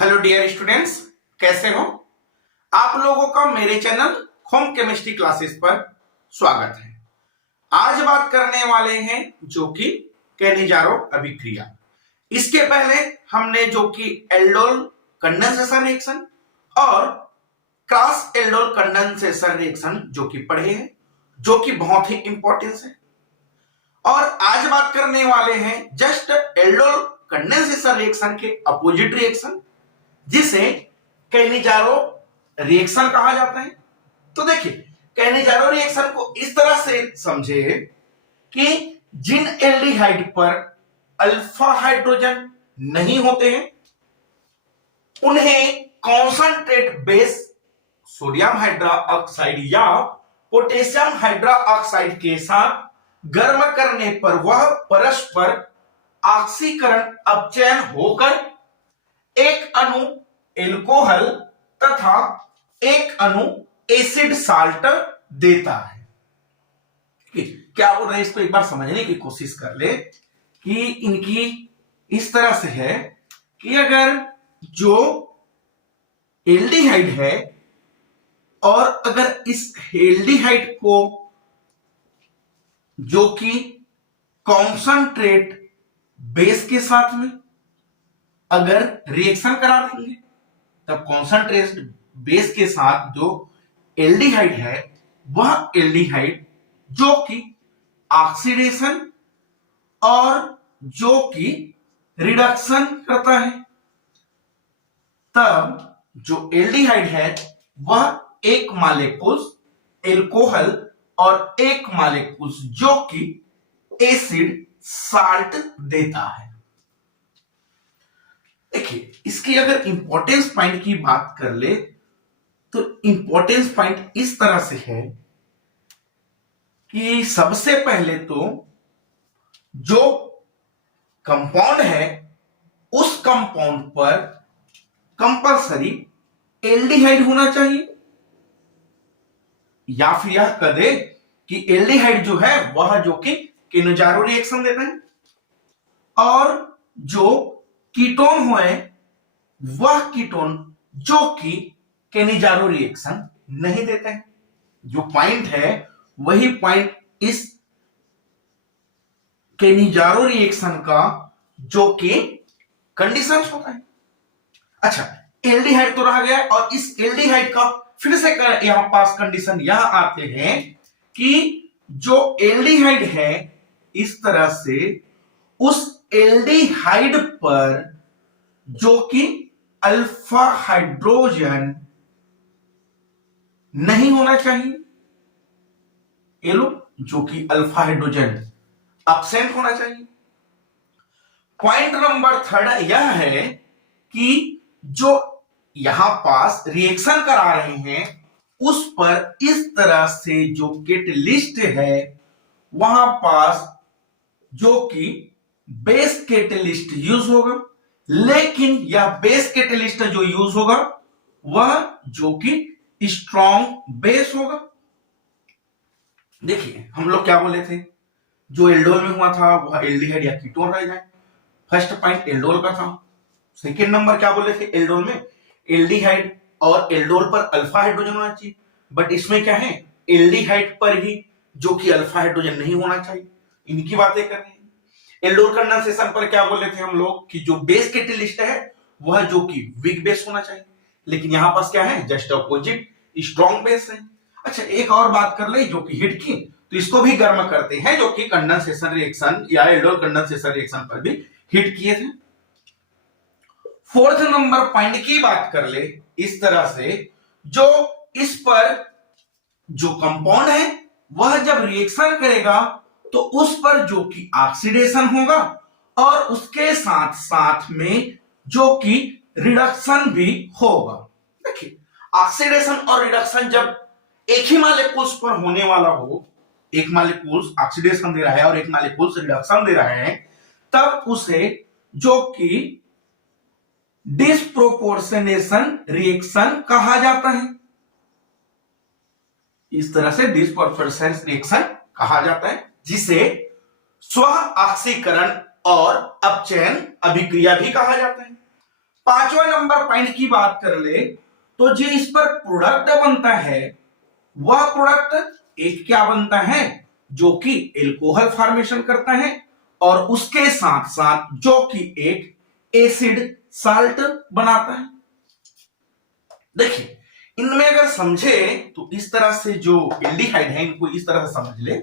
Hello dear students, कैसे हो आप लोगों का मेरे चैनल होम केमिस्ट्री क्लासेस पर स्वागत है। आज बात करने वाले हैं जो कि कैनिजारो अभिक्रिया। इसके पहले हमने जो कि एल्डोल कंडेंसेशन रिएक्शन और क्रॉस एल्डोल कंडेंसेशन रिएक्शन जो कि पढ़े हैं, जो कि बहुत ही इंपॉर्टेंट है। और आज बात करने वाले हैं जस्ट एल्डोल कंडेंसेशन रिएक्शन के अपोजिट रिएक्शन, जिसे कैनिजारो रिएक्शन कहा जाता है। तो देखिए, कैनिजारो रिएक्शन को इस तरह से समझे कि जिन एल्डिहाइड पर अल्फा हाइड्रोजन नहीं होते हैं उन्हें concentrate base sodium hydra oxide या पोटेशियम हाइड्रा ऑक्साइड के साथ गर्म करने पर वह परस्पर ऑक्सीकरण अपचयन होकर एक अणु एल्कोहल तथा एक अणु एसिड साल्ट देता है। क्या बोल रहे हैं, इसको एक बार समझने की कोशिश कर ले कि इनकी इस तरह से है कि अगर जो एल्डिहाइड है और अगर इस एल्डिहाइड को जो कि कॉन्संट्रेट बेस के साथ में अगर रिएक्शन करा देंगे तब कॉन्संट्रेट बेस के साथ जो एल्डिहाइड है वह एल्डिहाइड जो कि ऑक्सीडेशन और जो कि रिडक्शन करता है, तब जो एल्डिहाइड है वह एक मालिक्यूल्स एल्कोहल और एक मालिक्यूल्स जो कि एसिड साल्ट देता है। देखिए, इसकी अगर इंपॉर्टेंस पॉइंट की बात कर ले तो इंपॉर्टेंस पॉइंट इस तरह से है कि सबसे पहले तो जो कंपाउंड है उस कंपाउंड पर कंपलसरी एल्डिहाइड होना चाहिए, या फिर यह कह दे कि एल्डिहाइड जो है वह जो कि कैनिजारो रिएक्शन देता है और जो कीटोन हुए वह कीटोन जो कि कैनिजारो रिएक्शन नहीं देते हैं। जो पॉइंट है वही पॉइंट इस कैनिजारो रिएक्शन का जो कि कंडीशन होता है। अच्छा, एल्डिहाइड तो रह गया और इस एल्डिहाइड का फिर से यहां पास कंडीशन यहां आते हैं कि जो एल्डिहाइड है इस तरह से उस एल्डिहाइड पर जो कि अल्फा हाइड्रोजन नहीं होना चाहिए, ये लो जो कि अल्फा हाइड्रोजन एब्सेंट होना चाहिए। पॉइंट नंबर थर्ड यह है कि जो यहां पास रिएक्शन करा रहे हैं उस पर इस तरह से जो कैटलिस्ट है वहां पास जो कि बेस कैटलिस्ट यूज होगा, लेकिन यह बेस कैटलिस्ट जो यूज होगा वह जो कि स्ट्रॉन्ग बेस होगा। देखिए, हम लोग क्या बोले थे, जो एल्डोल में हुआ था वह एल्डिहाइड या कीटोन रह जाए। फर्स्ट पॉइंट एल्डोल का था। सेकेंड नंबर क्या बोले थे, एल्डोल में एल्डिहाइड और एल्डोल पर अल्फा हाइड्रोजन होना चाहिए, बट इसमें क्या है एल्डिहाइड पर ही जो कि अल्फा हाइड्रोजन नहीं होना चाहिए। इनकी बातें कर रहे हैं। एल्डोल कंडेंसेशन पर क्या बोले थे हम लोग कि जो बेस कैटलिस्ट है वह जो कि वीक बेस होना चाहिए, लेकिन यहां पास क्या है जस्ट अपोजिट स्ट्रॉन्ग बेस है। अच्छा, एक और बात कर ले जो कि हीट की, तो इसको भी गर्म करते हैं जो कि कंडेंसेशन रिएक्शन या एल्डोल कंडेंसेशन रिएक्शन पर भी हीट किए थे। फोर्थ नंबर पॉइंट की बात कर ले इस तरह से, जो इस पर जो कंपाउंड है वह जब रिएक्शन करेगा तो उस पर जो कि ऑक्सीडेशन होगा और उसके साथ साथ में जो कि रिडक्शन भी होगा। देखिए, ऑक्सीडेशन और रिडक्शन जब एक ही मालिक्यूल्स पर होने वाला हो, एक मालिक्यूल्स ऑक्सीडेशन दे रहा है और एक मालिक्यूल्स रिडक्शन दे रहा है, तब उसे जो कि डिस्प्रोपोर्शनेशन रिएक्शन कहा जाता है। इस तरह से डिस्प्रोपोर्शनेशन रिएक्शन कहा जाता है, जिसे स्व ऑक्सीकरण और अपचयन अभिक्रिया भी कहा जाता है। पांचवा नंबर पॉइंट की बात कर ले तो जो इस पर प्रोडक्ट बनता है वह प्रोडक्ट एक क्या बनता है, जो कि एल्कोहल फॉर्मेशन करता है और उसके साथ साथ जो कि एक एसिड साल्ट बनाता है। देखिए इनमें अगर समझे तो इस तरह से जो एल्डिहाइड है इनको इस तरह से समझ ले।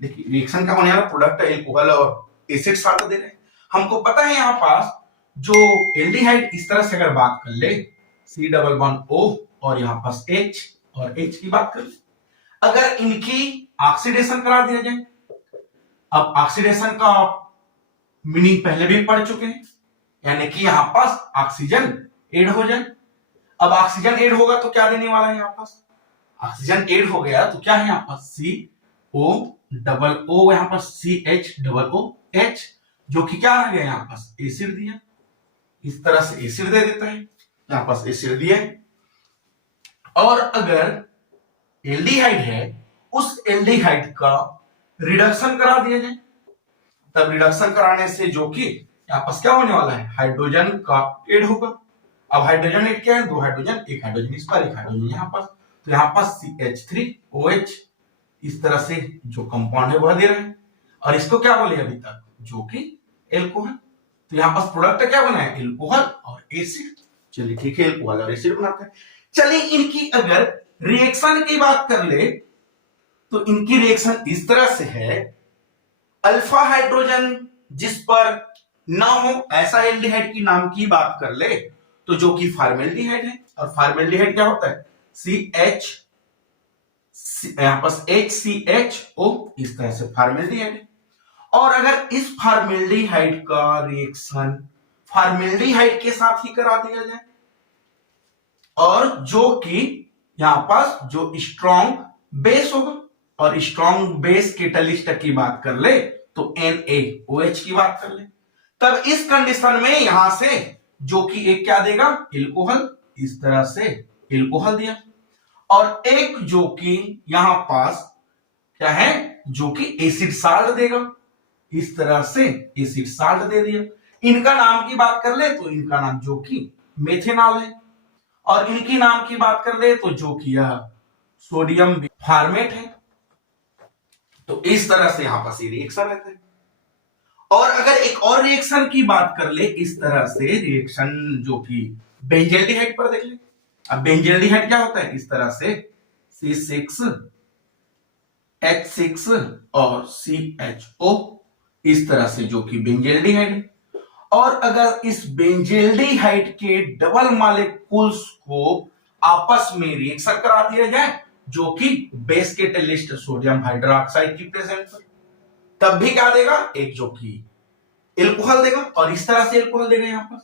देखिए रिएक्शन का होने वाला प्रोडक्ट एल्कोहल और एसिड साल्ट दे रहे हैं। हमको पता है यहां पास जो एल्डिहाइड इस तरह से अगर बात कर ले सी डबल बॉन्ड ओ और यहां पास H और H की बात कर ले, अगर इनकी ऑक्सीडेशन करा दिया जाए, अब ऑक्सीडेशन का मीनिंग पहले भी पढ़ चुके हैं, यानी कि यहां पास ऑक्सीजन ऐड हो जाए। अब ऑक्सीजन ऐड होगा तो क्या देने वाला है यहां पास, ऑक्सीजन ऐड हो गया तो क्या है यहां पास CO डबल O, यहां पास CH डबल O H, जो कि क्या आ गया यहां पास एसिड दिया, इस तरह से एसिड दे देता है, यहां पास एसिड दिया है। और अगर एल्डिहाइड है उस एल्डिहाइड का रिडक्शन करा दिया जाए, तब रिडक्शन कराने से जो कि यहां पास क्या होने वाला है, हाइड्रोजन का ऐड होगा। अब हाइड्रोजन ऐड क्या है, दो हाइड्रोजन, एक हाइड्रोजन इस पर एक हाइड्रोजन यहां पास, तो यहां पास CH3OH इस तरह से जो कंपाउंड है वह दे रहे हैं। और इसको क्या बोले अभी तक, जो कि एल्कोहल, तो यहां पास प्रोडक्ट क्या बना है, एल्कोहल और एसिड। चलिए ठीक है, एल्कोहल और एसिड बनाते हैं। चलिए इनकी अगर रिएक्शन की बात कर ले तो इनकी रिएक्शन इस तरह से है, अल्फा हाइड्रोजन जिस पर ना हो ऐसा एल्डिहाइड की नाम की बात कर ले तो जो कि फॉर्मेल्डिहाइड है, और फॉर्मेल्डिहाइड क्या होता है CH, यहां पास HCHO इस तरह से फॉर्मेल्डिहाइड है। और अगर इस फॉर्मेल्डिहाइड का रिएक्शन फॉर्मेल्डिहाइड के साथ ही करा दिया जाए और जो कि यहां पास जो स्ट्रॉन्ग बेस होगा, और स्ट्रॉन्ग बेस कैटलिस्ट की बात कर ले तो NaOH की बात कर ले, तब इस कंडीशन में यहां से जो कि एक क्या देगा एल्कोहल, इस तरह से एल्कोहल दिया, और एक जो कि यहां पास क्या है जो कि एसिड साल्ट देगा, इस तरह से एसिड साल्ट दे दिया। इनका नाम की बात कर ले तो इनका नाम जो कि मेथेनॉल है, और इनकी नाम की बात कर ले तो जो कि यह सोडियम फॉर्मेट है। तो इस तरह से यहां पास ये रिएक्शन रहता है। और अगर एक और रिएक्शन की बात कर ले इस तरह से रिएक्शन जो कि बेंजल्डिहाइड पर देख ले, अब बेंजल्डिहाइड क्या होता है, इस तरह से C6H6 और CHO इस तरह से जो कि बेंजल्डिहाइड है। और अगर इस बेंजल्डिहाइड के डबल मॉलिक्यूल्स को आपस में रिएक्शन करा दिया जाए जो कि बेस कैटलिस्ट सोडियम हाइड्रोक्साइड की प्रेजेंस पर, तब भी क्या देगा, एक जो कि एल्कोहल देगा, और इस तरह से एल्कोहल देगा। यहां पर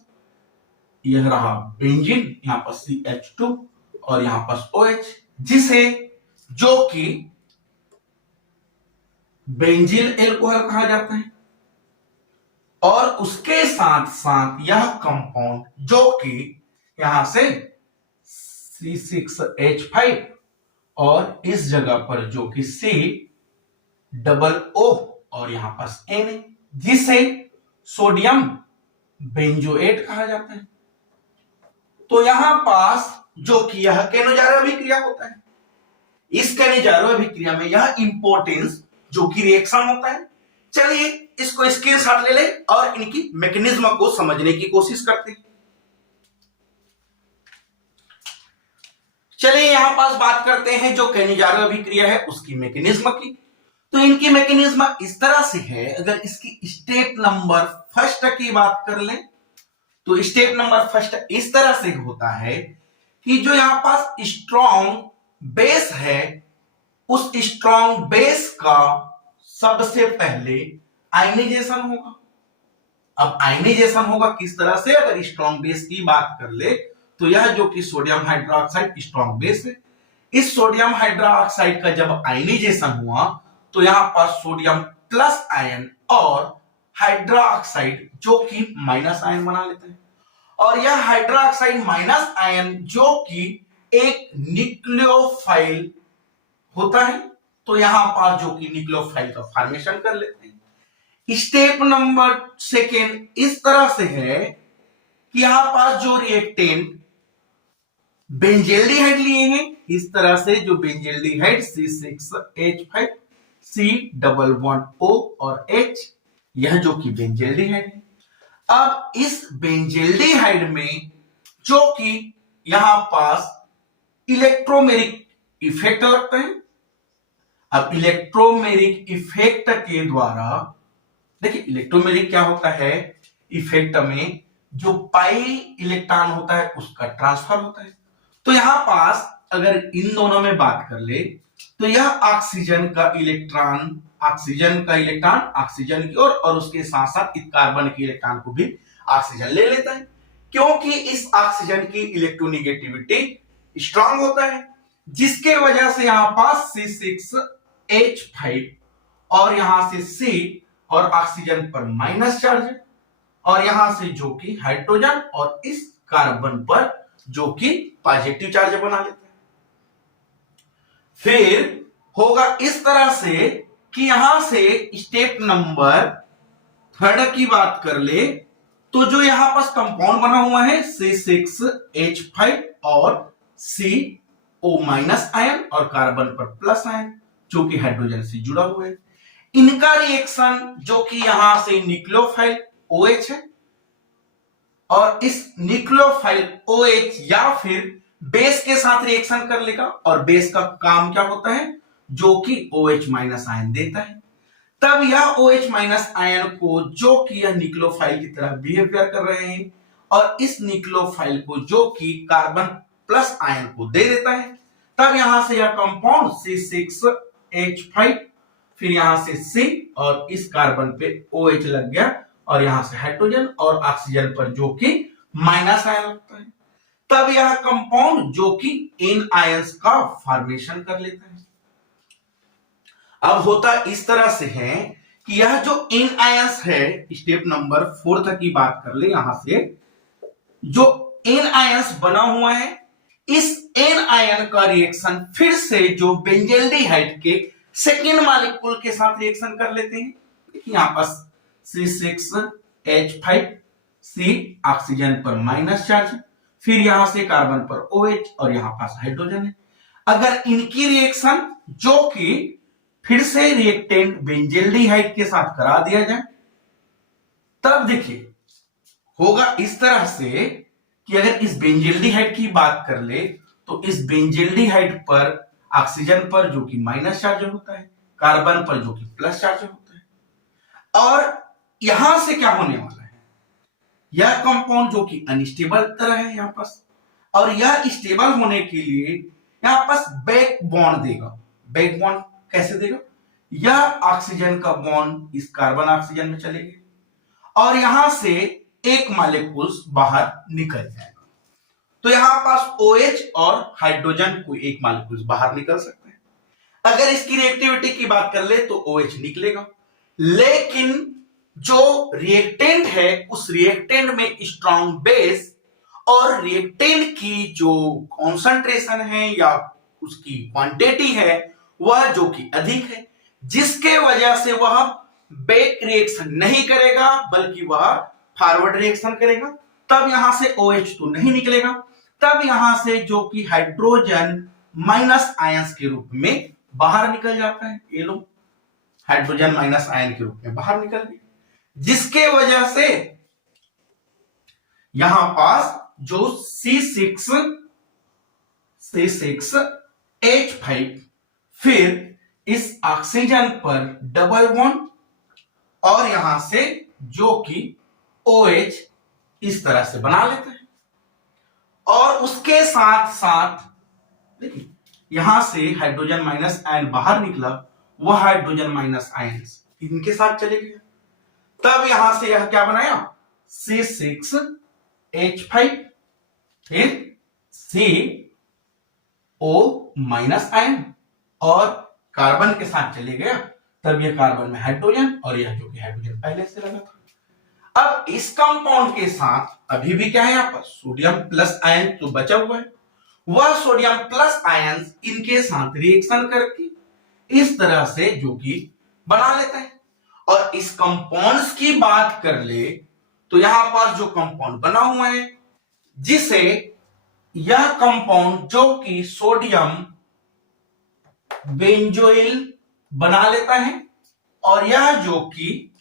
यह रहा बेंजीन, यहां पर CH2 और यहां पर OH, जिसे जो कि बेंजील एल्कोहल कहा जाता है। और उसके साथ साथ यह कंपाउंड जो कि यहां से C6H5 और इस जगह पर जो कि COO और यहां पर N, जिसे सोडियम बेंजोएट कहा जाता है। तो यहां पास जो कि यह केनोजारो अभिक्रिया होता है, इस केनोजारो अभिक्रिया में यह इंपॉर्टेंस जो कि रिएक्शन होता है। चलिए इसको स्क्रीनशॉट ले ले और इनकी मैकेनिज्म को समझने की कोशिश करते हैं। चलिए यहां पास बात करते हैं जो केनिजारो अभिक्रिया है उसकी मैकेनिज्म की। तो इनकी मैकेनिज्म इस तरह से है, अगर इसकी स्टेप नंबर फर्स्ट की बात कर लें तो स्टेप नंबर फर्स्ट इस तरह से होता है कि जो यहां पास स्ट्रॉन्ग बेस है उस स्ट्रॉन्ग बेस का सबसे पहले आयनाइजेशन होगा। अब आयनाइजेशन होगा किस तरह से, अगर स्ट्रॉन्ग बेस की बात कर ले तो यह जो कि सोडियम हाइड्रोक्साइड स्ट्रॉन्ग बेस है, इस सोडियम हाइड्रोक्साइड का जब आयनाइजेशन हुआ तो यहां पास सोडियम प्लस आयन और हाइड्रोक्साइड जो कि माइनस आयन बना लेते हैं, और यह हाइड्रोक्साइड माइनस आयन जो कि एक न्यूक्लियोफाइल होता है, तो यहां पास जो कि न्यूक्लियोफाइल का फॉर्मेशन कर लेते हैं। स्टेप नंबर सेकेंड इस तरह से है कि यहां पास जो रिएक्टेंट बेंजील्डिहाइड लिए हैं, इस तरह से जो बेंजील्डिहाइड C6H5 C double bond O और H, यह जो कि बेंजील्डिहाइड है। अब इस बेंजील्डिहाइड में जो कि यहां पास इलेक्ट्रोमेरिक इफेक्ट लगता है। अब इलेक्ट्रोमेरिक इफेक्ट के द्वारा देखिए, इलेक्ट्रोमेरिक क्या होता है, इफेक्ट में जो पाई इलेक्ट्रॉन होता है उसका ट्रांसफर होता है। तो यहां पास अगर इन दोनों में बात कर ले तो यह ऑक्सीजन का इलेक्ट्रॉन ऑक्सीजन की ओर और उसके साथ साथ इस कार्बन के इलेक्ट्रॉन को भी ऑक्सीजन ले लेता है, क्योंकि इस ऑक्सीजन की इलेक्ट्रोनेगेटिविटी स्ट्रांग होता है, जिसके वजह से यहां पास C6H5 और यहां से C और ऑक्सीजन पर माइनस चार्ज है, और यहां से जो कि हाइड्रोजन और इस कार्बन पर जो कि पॉजिटिव चार्ज बना लेता है। फिर होगा इस तरह से कि यहां से स्टेप नंबर 3 की बात कर ले तो जो यहां पास कंपाउंड बना हुआ है C6H5 और CO माइनस आयन और कार्बन पर प्लस आयन जो कि हाइड्रोजन से जुड़ा हुआ है, इनका रिएक्शन जो कि यहां से न्यूक्लियोफाइल OH है, और इस न्यूक्लियोफाइल OH या फिर बेस के साथ रिएक्शन कर लेगा, और बेस का काम क्या होता है, जो कि OH माइनस आयन देता है। तब यह OH माइनस आयन को जो कि यह न्यूक्लियोफाइल की तरह बिहेवियर कर रहे हैं, और इस न्यूक्लियोफाइल को जो कि कार्बन प्लस आयन को दे देता है, तब यहां से यह कंपाउंड C6H5 फिर यहां से C और इस कार्बन पे OH लग गया, और यहां से हाइड्रोजन और ऑक्सीजन पर जो कि माइनस आयन लगता है, तब यह कंपाउंड जो कि N आयंस का फॉर्मेशन कर लेता है। अब होता इस तरह से है कि यह जो N आयंस है, स्टेप नंबर 4 तक की बात कर ले, यहां से जो N आयंस बना हुआ है, इस N आयन का रिएक्शन फिर से जो बेंजील्डिहाइड के सेकेंड मॉलिक्यूल के साथ रिएक्शन कर लेते हैं। यहां पास C6H5 C ऑक्सीजन पर माइनस चार्ज, फिर यहां से कार्बन पर OH और यहां पास हाइड्रोजन है। अगर इनकी रिएक्शन जो कि फिर से रिएक्टेंट बेंजील्डिहाइड के साथ करा दिया जाए, तब देखिए होगा इस तरह से कि अगर इस बेंजील्डिहाइड की बात कर ले तो इस बेंजील्डिहाइड पर ऑक्सीजन पर जो कि माइनस चार्ज होता है, कार्बन पर जो कि प्लस चार्ज होता है, और यहां से क्या होने वाला है, यह कंपाउंड जो कि अनस्टेबल तरह है यहां पास, और यह स्टेबल होने के लिए यहां पास बैक बॉन्ड देगा। बैक बॉन्ड कैसे देगा, यह ऑक्सीजन का बॉन्ड इस कार्बन ऑक्सीजन में चलेगा और यहां से एक मॉलिक्यूल्स बाहर निकल जाएगा। तो यहां पास OH और हाइड्रोजन को एक मॉलिक्यूल्स बाहर निकल सकते हैं। अगर इसकी रिएक्टिविटी की बात कर ले तो OH निकलेगा, लेकिन जो रिएक्टेंट है उस रिएक्टेंट में स्ट्रॉन्ग बेस और रिएक्टेंट की जो कॉन्सेंट्रेशन है या उसकी क्वांटिटी है वह जो कि अधिक है, जिसके वजह से वह बैक रिएक्शन नहीं करेगा बल्कि वह फॉरवर्ड रिएक्शन करेगा। तब यहां से OH तो नहीं निकलेगा, तब यहां से जो कि हाइड्रोजन माइनस आयंस के रूप में बाहर निकल जाता है। ये लो हाइड्रोजन माइनस आयन के रूप में बाहर निकल गए, जिसके वजह से यहां पास जो C6H5 फिर इस ऑक्सीजन पर डबल बॉन्ड और यहां से जो कि OH इस तरह से बना लेते हैं, और उसके साथ साथ देखिए यहां से हाइड्रोजन माइनस आयन बाहर निकला, वह हाइड्रोजन माइनस आयन इनके साथ चले गए। तब यहां से यह क्या बनाया, C6H5 फिर CO माइनस आयन और कार्बन के साथ चले गया, तब यह कार्बन में हाइड्रोजन और यह जो कि हाइड्रोजन पहले से लगा था। अब इस कंपाउंड के साथ अभी भी क्या है, यहां पर सोडियम प्लस आयन तो बचा हुआ है, वह सोडियम प्लस आयन इनके साथ रिएक्शन करके इस तरह से जो कि बना लेता है। और इस कंपाउंड्स की बात कर ले तो यहां पास जो कंपाउंड बना हुआ है, जिसे यह कंपाउंड जो कि सोडियम बेंजोइल बना लेता है, और यह जो कि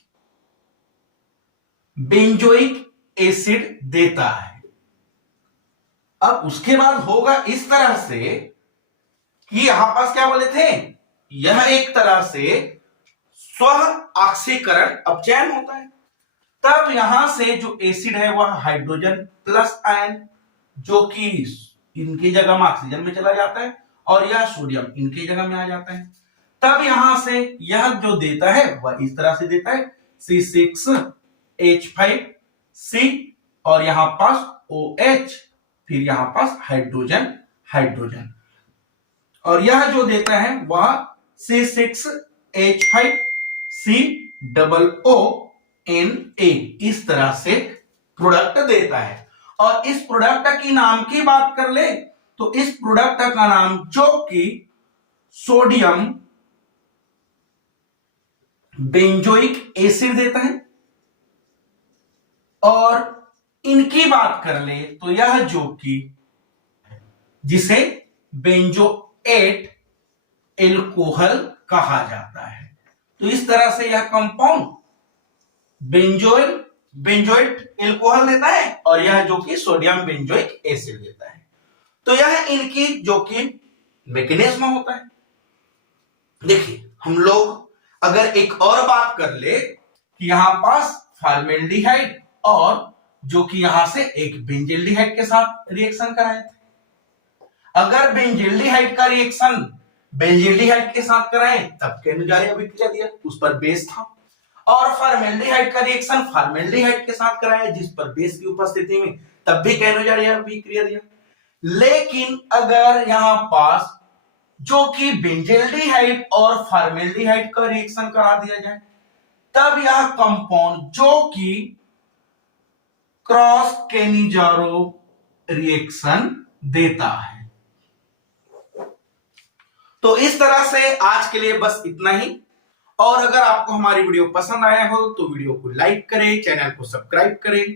बेंजोइक एसिड देता है। अब उसके बाद होगा इस तरह से कि यहां पास क्या बोले थे, यह एक तरह से स्व ऑक्सीकरण अपचयन होता है। तब यहां से जो एसिड है वह हाइड्रोजन प्लस आयन जो कि इनकी जगह में ऑक्सीजन में चला जाता है, और यह सोडियम इनकी जगह में आ जाता है। तब यहां से यह जो देता है वह इस तरह से देता है C6H5C, और यहां पास OH, फिर यहां पास हाइड्रोजन हाइड्रोजन, और यह जो देता है वह C6H5COONA, इस तरह से प्रोडक्ट देता है। और इस प्रोडक्ट की नाम की बात कर ले तो इस प्रोडक्ट का नाम जो कि सोडियम बेंजोइक एसिड देता है। और इनकी बात कर ले तो यह जो कि जिसे बेंजोएट एल्कोहल कहा जाता है। तो इस तरह से यह कंपाउंड बेंजोएट एल्कोहल देता है, और यह जो कि सोडियम बेंजोइक एसिड देता है। तो यह इनकी जो कि मैकेनिज्म होता है। देखिए, हम लोग अगर एक और बात कर ले कि यहां पास फॉर्मेल्डिहाइड और जो कि यहां से एक बेंजील्डिहाइड के साथ रिएक्शन कराए थे। अगर बेंजील्डिहाइड का रिएक्शन बेंजील्डिहाइड के साथ कराए तब केनजारी अभिक्रिया दिया, उस पर बेस था। और फॉर्मेल्डिहाइड का रिएक्शन फॉर्मेल्डिहाइड के साथ कराए जिस पर बेस की उपस्थिति में, तब भी केनजारी अभिक्रिया दिया। लेकिन अगर यहां पास जो कि बेंजील्डिहाइड और फॉर्मेल्डिहाइड का रिएक्शन करा दिया जाए, तब यह कंपाउंड जो कि क्रॉस केनिजारो रिएक्शन देता है। तो इस तरह से आज के लिए बस इतना ही। और अगर आपको हमारी वीडियो पसंद आया हो तो वीडियो को लाइक करें, चैनल को सब्सक्राइब करें।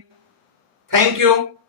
Thank you.